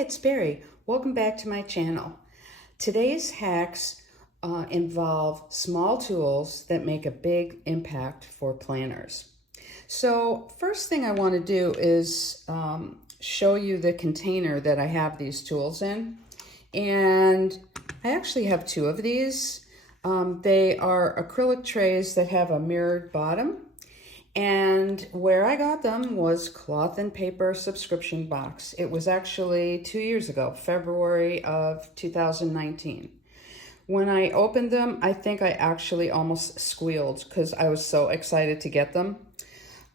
it's Barry. Welcome back to my channel. Today's hacks involve small tools that make a big impact for planners. So first thing I want to do is show you the container that I have these tools in. And I actually have two of these. They are acrylic trays that have a mirrored bottom. And where I got them was Cloth and Paper subscription box. It was actually 2 years ago, February of 2019. When I opened them, I think I actually almost squealed because I was so excited to get them.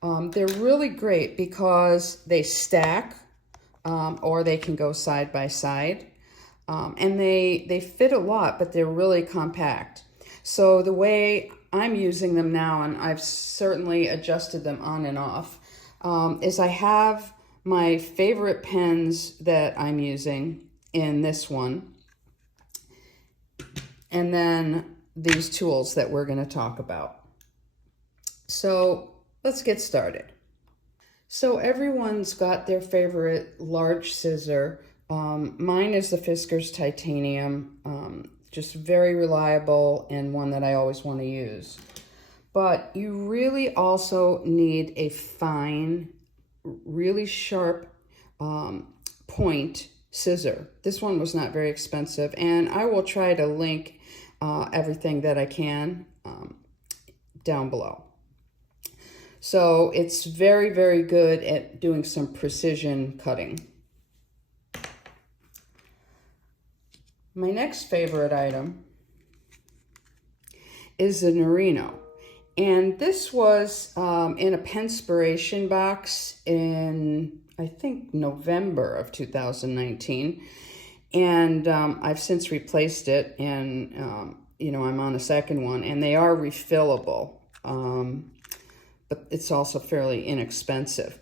They're really great because they stack or they can go side by side. And they fit a lot, but they're really compact. So the way I'm using them now, and I've certainly adjusted them on and off, is I have my favorite pens that I'm using in this one, and then these tools that we're going to talk about. So let's get started. So everyone's got their favorite large scissor. Mine is the Fiskars Titanium, just very reliable and one that I always want to use. But you really also need a fine, really sharp point scissor. This one was not very expensive, and I will try to link everything that I can down below. So it's very, very good at doing some precision cutting. My next favorite item is the Norino. And this was in a Penspiration box in, I think, November of 2019. And I've since replaced it, and, I'm on a second one. And they are refillable, but it's also fairly inexpensive.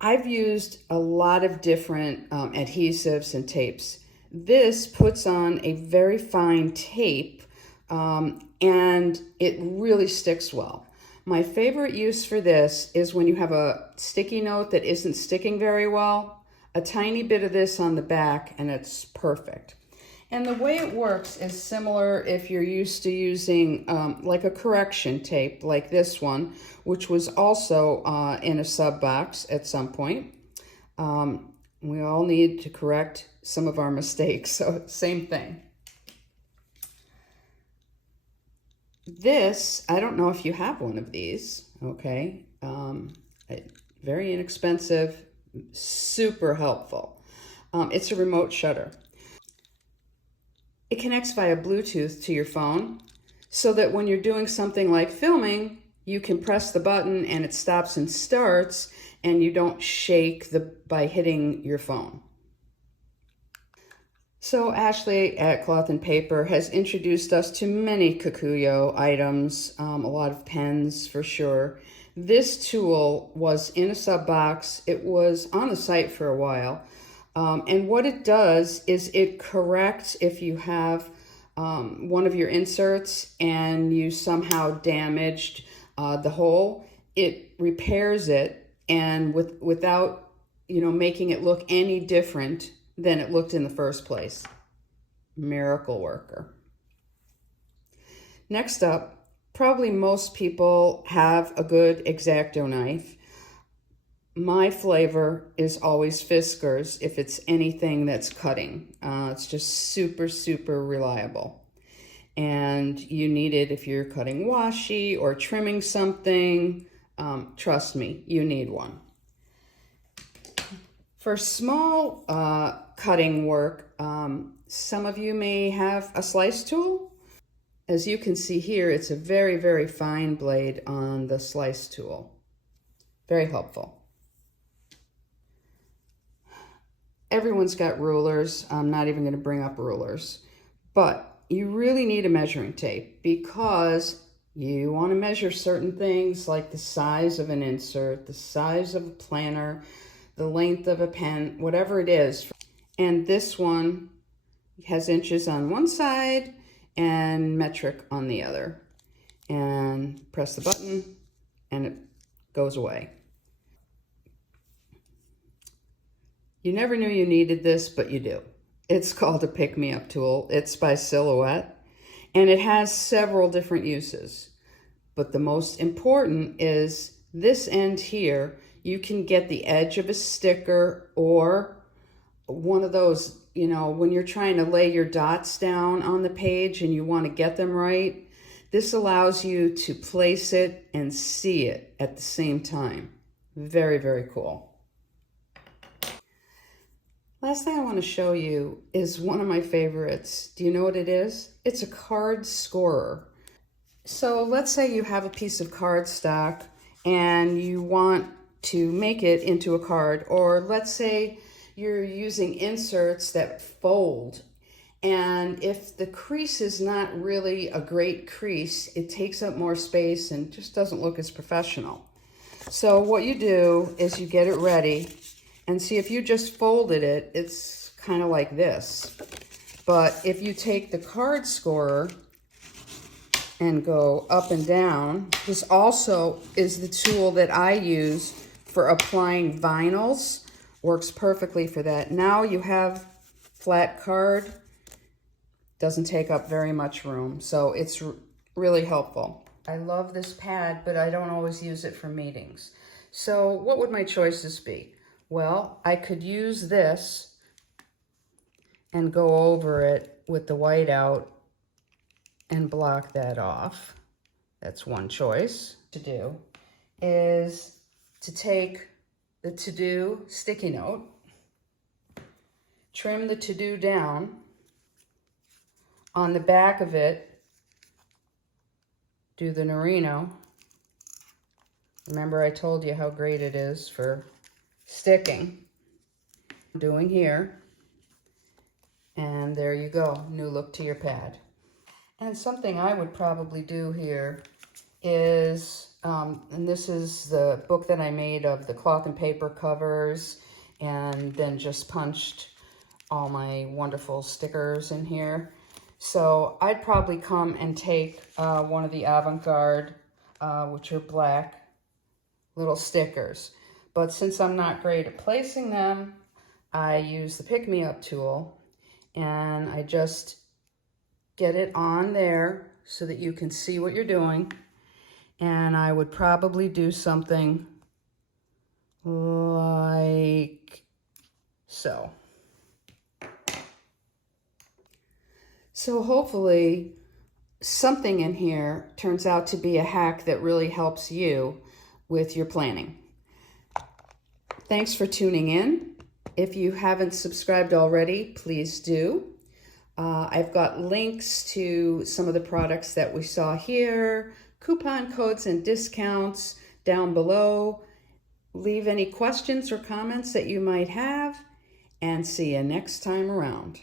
I've used a lot of different adhesives and tapes. This puts on a very fine tape, and it really sticks well. My favorite use for this is when you have a sticky note that isn't sticking very well, a tiny bit of this on the back, and it's perfect. And the way it works is similar if you're used to using like a correction tape like this one, which was also in a sub box at some point. We all need to correct some of our mistakes, so same thing. This, I don't know if you have one of these, okay? Very inexpensive, super helpful. It's a remote shutter. It connects via Bluetooth to your phone so that when you're doing something like filming, you can press the button and it stops and starts, and you don't shake by hitting your phone. So Ashley at Cloth and Paper has introduced us to many Kikuyo items, a lot of pens for sure. This tool was in a sub box. It was on the site for a while. And what it does is it corrects if you have one of your inserts and you somehow damaged the hole. It repairs it, and without making it look any different than it looked in the first place. Miracle worker. Next up, probably most people have a good X-Acto knife. My flavor is always Fiskars if it's anything that's cutting. It's just super, super reliable. And you need it if you're cutting washi or trimming something. Trust me, you need one. For small cutting work, some of you may have a slice tool. As you can see here, it's a very, very fine blade on the slice tool. Very helpful. Everyone's got rulers. I'm not even going to bring up rulers. But you really need a measuring tape because you want to measure certain things like the size of an insert, the size of a planner, the length of a pen, whatever it is. And this one has inches on one side and metric on the other. And press the button and it goes away. You never knew you needed this, but you do. It's called a pick-me-up tool. It's by Silhouette, and it has several different uses. But the most important is this end here. You can get the edge of a sticker or one of those, you know, when you're trying to lay your dots down on the page and you want to get them right. This allows you to place it and see it at the same time. Very, very cool. Last thing I want to show you is one of my favorites. Do you know what it is? It's a card scorer. So let's say you have a piece of cardstock and you want to make it into a card, or let's say you're using inserts that fold, and if the crease is not really a great crease, it takes up more space and just doesn't look as professional. So what you do is you get it ready, and see, if you just folded it, it's kind of like this. But if you take the card scorer and go up and down, this also is the tool that I use for applying vinyls. Works perfectly for that. Now you have flat card, doesn't take up very much room, so it's really helpful. I love this pad, but I don't always use it for meetings. So what would my choices be? Well, I could use this and go over it with the whiteout and block that off. That's one choice to do, is to take the to-do sticky note, trim the to-do down. On the back of it, do the Norino. Remember I told you how great it is for sticking. I'm doing here. And there you go, new look to your pad. And something I would probably do here is, and this is the book that I made of the cloth and paper covers, and then just punched all my wonderful stickers in here. So I'd probably come and take one of the Avant-Garde, which are black little stickers. But since I'm not great at placing them, I use the pick-me-up tool, and I just get it on there so that you can see what you're doing. And I would probably do something like so. So hopefully something in here turns out to be a hack that really helps you with your planning. Thanks for tuning in. If you haven't subscribed already, please do. I've got links to some of the products that we saw here, coupon codes and discounts down below. Leave any questions or comments that you might have, and see you next time around.